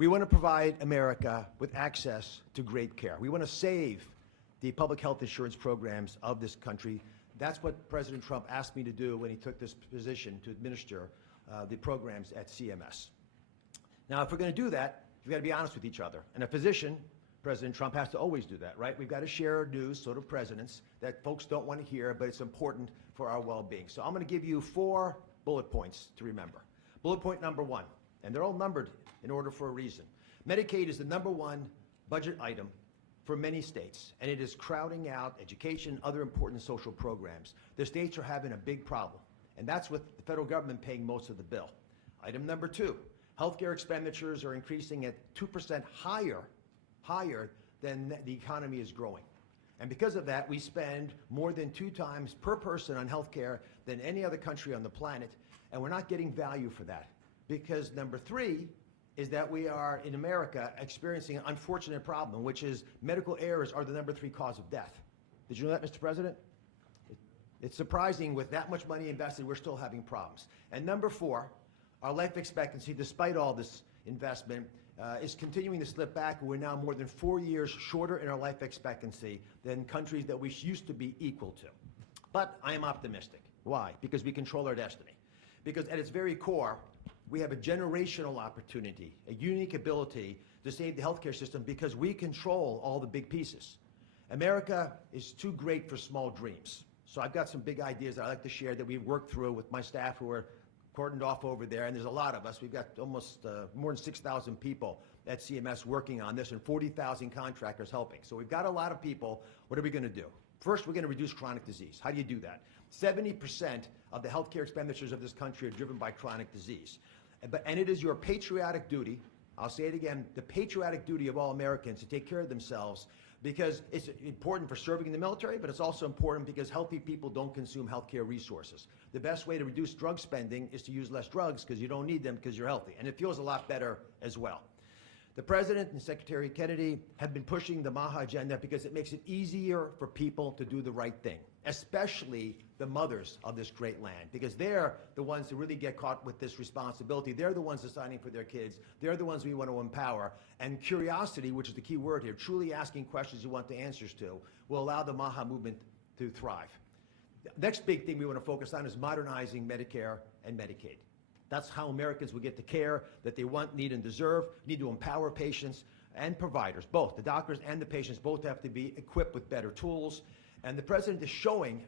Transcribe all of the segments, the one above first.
We want to provide America with access to great care. We want to save the public health insurance programs of this country. That's what President Trump asked me to do when he took this position to administer the programs at CMS. Now, if we're going to do that, we've got to be honest with each other. And a physician, President Trump, has to always do that, right? We've got to share news, sort of presidents, that folks don't want to hear, but it's important for our well-being. So I'm going to give you 4 bullet points to remember. Bullet point number 1, and they're all numbered in order for a reason. Medicaid is the #1 budget item for many states, and it is crowding out education, other important social programs. The states are having a big problem, and that's with the federal government paying most of the bill. Item number 2, healthcare expenditures are increasing at 2% higher than the economy is growing. And because of that, we spend more than 2 times per person on healthcare than any other country on the planet, and we're not getting value for that. Because number 3 is that we are, in America, experiencing an unfortunate problem, which is medical errors are the number 3 cause of death. Did you know that, Mr. President? It's surprising, with that much money invested, we're still having problems. And number 4, our life expectancy, despite all this investment, is continuing to slip back. We're now more than 4 years shorter in our life expectancy than countries that we used to be equal to. But I am optimistic. Why? Because we control our destiny. Because at its very core, we have a generational opportunity, a unique ability to save the healthcare system because we control all the big pieces. America is too great for small dreams. So I've got some big ideas that I'd like to share that we've worked through with my staff who are cordoned off over there, and there's a lot of us. We've got almost more than 6,000 people at CMS working on this and 40,000 contractors helping. So we've got a lot of people. What are we going to do? First, we're going to reduce chronic disease. How do you do that? 70% of the healthcare expenditures of this country are driven by chronic disease. And it is your patriotic duty, I'll say it again, the patriotic duty of all Americans to take care of themselves, because it's important for serving in the military, but it's also important because healthy people don't consume healthcare resources. The best way to reduce drug spending is to use less drugs because you don't need them because you're healthy. And it feels a lot better as well. The President and Secretary Kennedy have been pushing the MAHA agenda because it makes it easier for people to do the right thing, especially the mothers of this great land, because they're the ones who really get caught with this responsibility. They're the ones deciding for their kids. They're the ones we want to empower. And curiosity, which is the key word here, truly asking questions you want the answers to, will allow the MAHA movement to thrive. The next big thing we want to focus on is modernizing Medicare and Medicaid. That's how Americans will get the care that they want, need, and deserve. We need to empower patients and providers, both. The doctors and the patients both have to be equipped with better tools. And the President is showing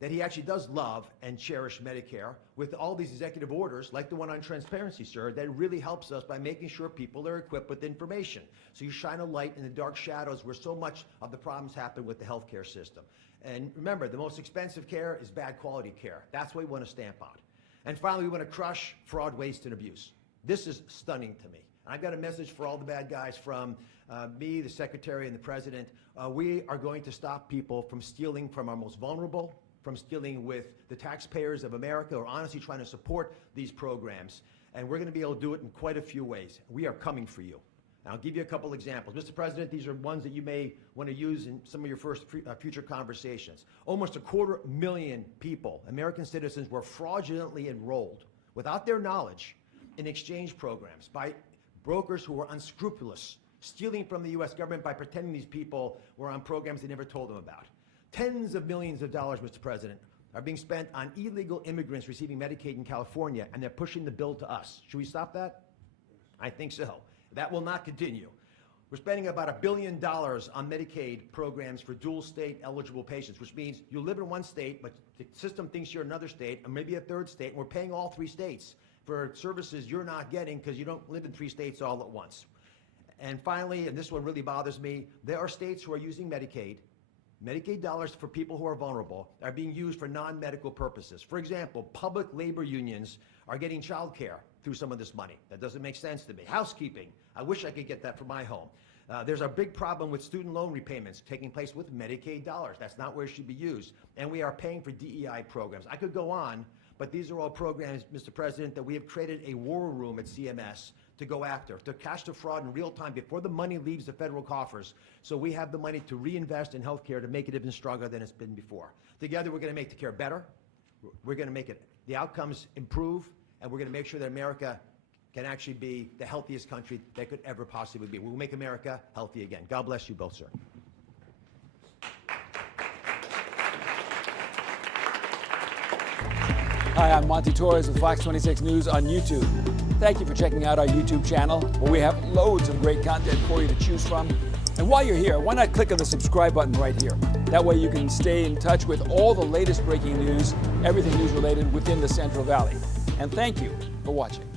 that he actually does love and cherish Medicare with all these executive orders, like the one on transparency, sir, that really helps us by making sure people are equipped with information. So you shine a light in the dark shadows where so much of the problems happen with the healthcare system. And remember, the most expensive care is bad quality care. That's what we want to stamp out. And finally, we want to crush fraud, waste, and abuse. This is stunning to me. I've got a message for all the bad guys from me, the Secretary, and the President. We are going to stop people from stealing from our most vulnerable, from stealing with the taxpayers of America, or honestly trying to support these programs. And we're going to be able to do it in quite a few ways. We are coming for you. And I'll give you a couple examples. Mr. President, these are ones that you may want to use in some of your future conversations. Almost 250,000 people, American citizens, were fraudulently enrolled without their knowledge in exchange programs by brokers who were unscrupulous, stealing from the U.S. government by pretending these people were on programs they never told them about. Tens of millions of dollars, Mr. President, are being spent on illegal immigrants receiving Medicaid in California, and they're pushing the bill to us. Should we stop that? I think so. That will not continue. We're spending about $1 billion on Medicaid programs for dual state eligible patients, which means you live in one state, but the system thinks you're another state, and maybe a third state, and we're paying all 3 states for services you're not getting because you don't live in 3 states all at once. And finally, and this one really bothers me, there are states who are using Medicaid dollars for people who are vulnerable are being used for non-medical purposes. For example, public labor unions are getting child care through some of this money. That doesn't make sense to me. Housekeeping, I wish I could get that for my home. There's a big problem with student loan repayments taking place with Medicaid dollars. That's not where it should be used. And we are paying for DEI programs. I could go on, but these are all programs, Mr. President, that we have created a war room at CMS to go after, to catch the fraud in real time before the money leaves the federal coffers, so we have the money to reinvest in healthcare to make it even stronger than it's been before. Together, we're going to make the care better. We're going to make the outcomes improve, and we're going to make sure that America can actually be the healthiest country that could ever possibly be. We'll make America healthy again. God bless you both, sir. Hi, I'm Monty Torres with Fox 26 News on YouTube. Thank you for checking out our YouTube channel, where we have loads of great content for you to choose from. And while you're here, why not click on the subscribe button right here? That way you can stay in touch with all the latest breaking news, everything news related within the Central Valley. And thank you for watching.